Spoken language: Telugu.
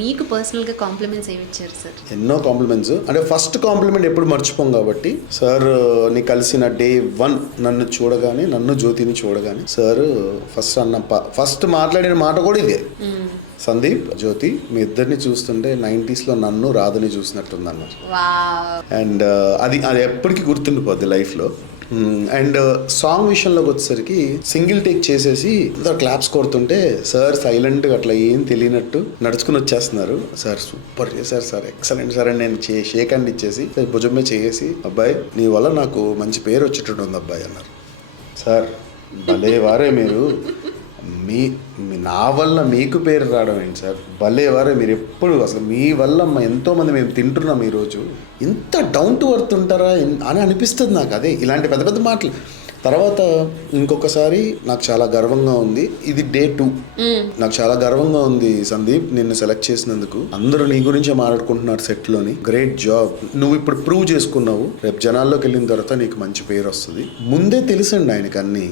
మీకు పర్సనల్గా కాంప్లిమెంట్స్ ఏమి ఇచ్చారు సార్? ఎన్నో కాంప్లిమెంట్స్. అంటే ఫస్ట్ కాంప్లిమెంట్ ఎప్పుడు మర్చిపోం కాబట్టి, సార్ నీ కలిసిన డే 1 నన్ను జ్యోతిని చూడగానే సార్ ఫస్ట్ మాట్లాడిన మాట కూడా ఇదే. సందీప్, జ్యోతి, మీ ఇద్దరిని చూస్తుంటే 90s లో నన్ను రాధని చూసినట్టుంది అన్నారు. అండ్ అది ఎప్పటికీ గుర్తుండిపోద్ది లైఫ్లో. అండ్ సాంగ్ విషయంలోకి వచ్చేసరికి సింగిల్ టేక్ చేసేసి అందరు క్లాప్స్ కొడుతుంటే సార్ సైలెంట్గా అట్లా ఏం తెలియనట్టు నడుచుకుని వచ్చేస్తున్నారు. సార్ సూపర్ చేశారు సార్, ఎక్సలెంట్ సార్ అని నేను షేక్ హ్యాండ్ ఇచ్చేసి భుజం మీద చేసి, అబ్బాయి నీ వల్ల నాకు మంచి పేరు వచ్చేటట్టు ఉంది అబ్బాయి అన్నారు. సార్ భలే వారే మీరు, నా వల్ల మీకు పేరు రావడం ఏంటి సార్, భలేవారే మీరు, ఎప్పుడు అసలు మీ వల్ల ఎంతోమంది మేము తింటున్నాం ఈరోజు, ఇంత డౌన్ టు ఎర్త్ ఉంటారా అని అనిపిస్తుంది నాకు. అదే ఇలాంటి పెద్ద పెద్ద మాటలు. తర్వాత ఇంకొకసారి నాకు చాలా గర్వంగా ఉంది, ఇది డే 2, నాకు చాలా గర్వంగా ఉంది సందీప్ నిన్ను సెలెక్ట్ చేసినందుకు. అందరూ నీ గురించే మాట్లాడుకుంటున్నారు సెట్లోని, గ్రేట్ జాబ్, నువ్వు ఇప్పుడు ప్రూవ్ చేసుకున్నావు, రేపు జనాల్లోకి వెళ్ళిన తర్వాత నీకు మంచి పేరు వస్తుంది. ముందే తెలుసండి ఆయనకు అన్నీ.